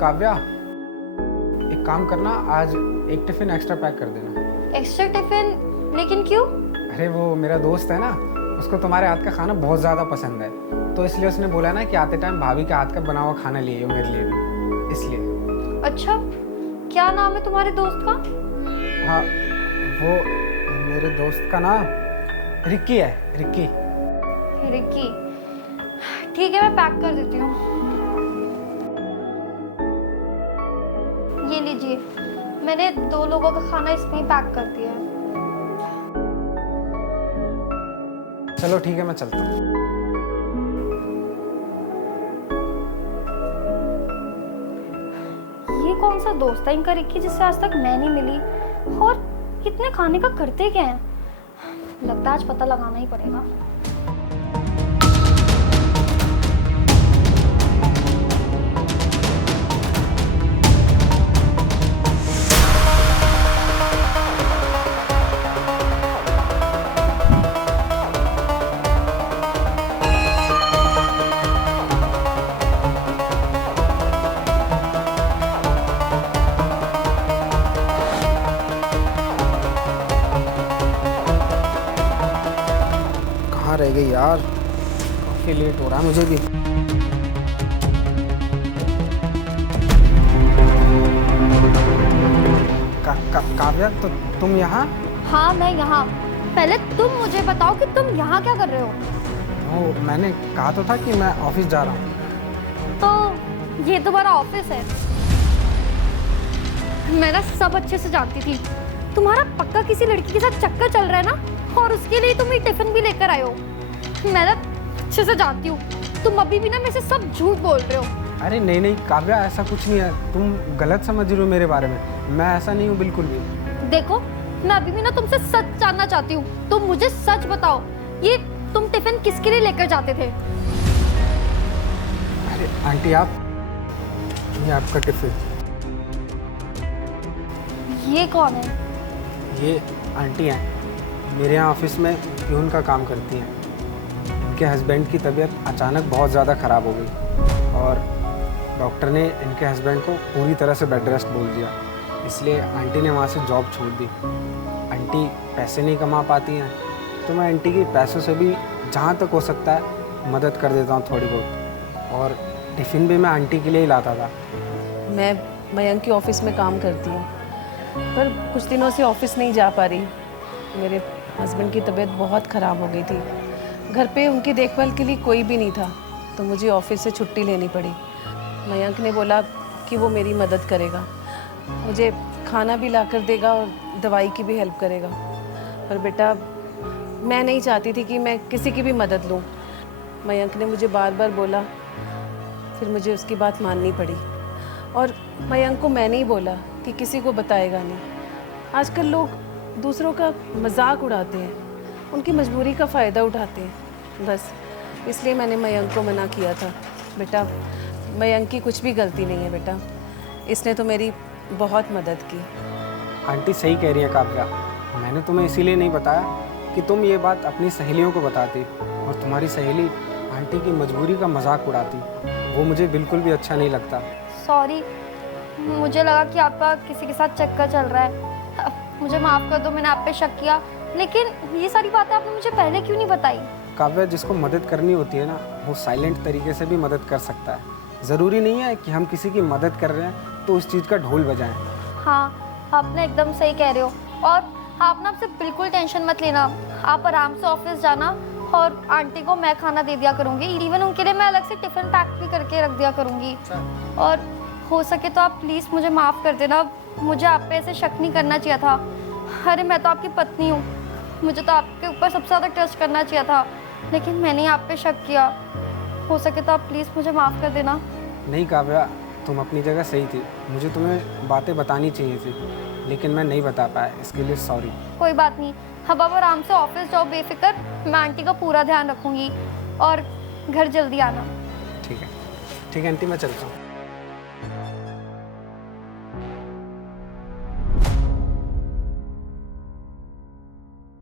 काव्या, एक काम करना, आज एक टिफिन एक्स्ट्रा पैक कर देना। Extra tiffin? लेकिन क्यों? अरे वो मेरा दोस्त है ना, उसको तुम्हारे हाथ का खाना बहुत ज़्यादा पसंद है, तो इसलिए उसने बोला ना कि आते टाइम भाभी के हाथ का बना हुआ खाना लिए मेरे लिए भी, इसलिए। अच्छा, क्या नाम है तुम्हारे दोस्त का? हाँ, वो मेरे दोस्त का नाम रिक्की है, रिक्की। रिक्की? ठीक है, मैं पैक कर देती हूँ। ये लीजिए, मैंने 2 लोगों का खाना इसमें ही पैक कर दिया है। चलो ठीक है, मैं चलता हूँ। ये कौन सा दोस्त है इनका रिक्की, जिससे आज तक मैं नहीं मिली? और इतने खाने का करते क्या हैं? लगता है आज पता लगाना ही पड़ेगा। कहाँ रह गई यार, काफ़ी लेट हो रहा है मुझे भी। काव्या, तो तुम यहाँ? हाँ, मैं यहाँ। पहले तुम मुझे बताओ कि तुम यहाँ क्या कर रहे हो? वो मैंने कहा तो था कि मैं ऑफिस जा रहा हूँ। तो ये तुम्हारा ऑफिस है? मैं ना सब अच्छे से जानती थी, तुम्हारा पक्का किसी लड़की के साथ चक्कर चल रहा है ना, और उसके लिए तुम ये टिफिन भी लेकर आए हो। मैं ना अच्छे से जानती हूँ, तुम अभी भी ना मेरे से सब झूठ बोल रहे हो। अरे नहीं नहीं काव्या, ऐसा कुछ नहीं है, तुम गलत समझ रही हो मेरे बारे में, मैं ऐसा नहीं हूँ बिल्कुल भी। देखो, मैं अभी भी ना तुमसे सच जानना चाहती हूँ, तुम मुझे सच बताओ, ये तुम टिफिन किसके लिए लेकर जाते थे? अरे आंटी, आप, ये आपका टिफिन। ये कौन है? ये आंटी हैं, मेरे यहाँ ऑफिस में प्यून का काम करती हैं। इनके हस्बैंड की तबीयत अचानक बहुत ज़्यादा ख़राब हो गई और डॉक्टर ने इनके हस्बैंड को पूरी तरह से बेड रेस्ट बोल दिया, इसलिए आंटी ने वहाँ से जॉब छोड़ दी। आंटी पैसे नहीं कमा पाती हैं, तो मैं आंटी की पैसों से भी जहाँ तक हो सकता है मदद कर देता हूँ थोड़ी बहुत, और टिफ़िन भी मैं आंटी के लिए ही लाता था। मैं मयंक की ऑफ़िस में काम करती हूँ, पर कुछ दिनों से ऑफ़िस नहीं जा पा रही। मेरे हस्बैंड की तबीयत बहुत ख़राब हो गई थी, घर पे उनकी देखभाल के लिए कोई भी नहीं था, तो मुझे ऑफ़िस से छुट्टी लेनी पड़ी। मयंक ने बोला कि वो मेरी मदद करेगा, मुझे खाना भी ला कर देगा और दवाई की भी हेल्प करेगा। पर बेटा, मैं नहीं चाहती थी कि मैं किसी की भी मदद लूँ। मयंक ने मुझे बार बार बोला, फिर मुझे उसकी बात माननी पड़ी। और मयंक को मैंने ही बोला कि किसी को बताएगा नहीं। आजकल लोग दूसरों का मजाक उड़ाते हैं, उनकी मजबूरी का फ़ायदा उठाते हैं, बस इसलिए मैंने मयंक को मना किया था। बेटा, मयंक की कुछ भी गलती नहीं है बेटा, इसने तो मेरी बहुत मदद की। आंटी सही कह रही है काव्या, मैंने तुम्हें इसीलिए नहीं बताया कि तुम ये बात अपनी सहेलियों को बताती, और तुम्हारी सहेली आंटी की मजबूरी का मजाक उड़ाती, वो मुझे बिल्कुल भी अच्छा नहीं लगता। सॉरी, मुझे लगा कि आपका किसी के साथ चक्कर चल रहा है। मुझे माफ़ कर दो, मैंने आप पे शक किया, लेकिन ये सारी बातें आपने मुझे पहले क्यों नहीं बताई? काव्या, जिसको मदद करनी होती है ना, वो साइलेंट तरीके से भी मदद कर सकता है। ज़रूरी नहीं है कि हम किसी की मदद कर रहे हैं तो उस चीज़ का ढोल बजाएं। हाँ, आपने एकदम सही कह रहे हो। और आप ना आपसे बिल्कुल टेंशन मत लेना, आप आराम से ऑफिस जाना, और आंटी को मैं खाना दे दिया करूँगी। इवन उनके लिए मैं अलग से टिफ़िन पैक भी करके रख दिया करूँगी। और हो सके तो आप प्लीज़ मुझे माफ़ कर देना, मुझे आप पे ऐसे शक नहीं करना चाहिए था। अरे मैं तो आपकी पत्नी हूँ, मुझे तो आपके ऊपर सबसे ज़्यादा ट्रस्ट करना चाहिए था, लेकिन मैंने आप पे शक किया। हो सके तो आप प्लीज़ मुझे माफ़ कर देना। नहीं काव्या, तुम अपनी जगह सही थी, मुझे तुम्हें बातें बतानी चाहिए थी, लेकिन मैं नहीं बता पाया, इसके लिए सॉरी। कोई बात नहीं, अब आप आराम से ऑफिस जाओ बेफिक्र, मैं आंटी का पूरा ध्यान रखूँगी, और घर जल्दी आना। ठीक है आंटी, मैं चलता हूँ।